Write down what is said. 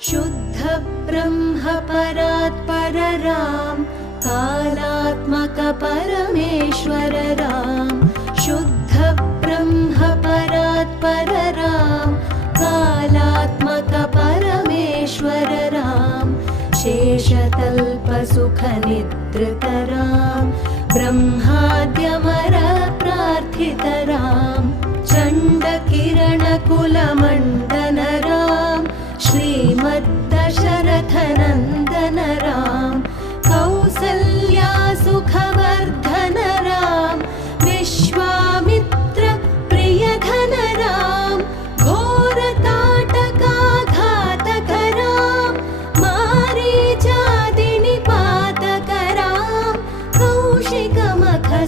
शुद्ध ब्रह्म परात्पर राम कालात्मक परमेश्वर राम शुद्ध ब्रह्म परात्पर राम कालात्मक परमेश्वर राम शेषतल्प सुख निद्रित राम ब्रह्माद्यमर प्रार्थित राम चण्ड किरण कुल मंडन राम श्रीमद्दशरथ नंदन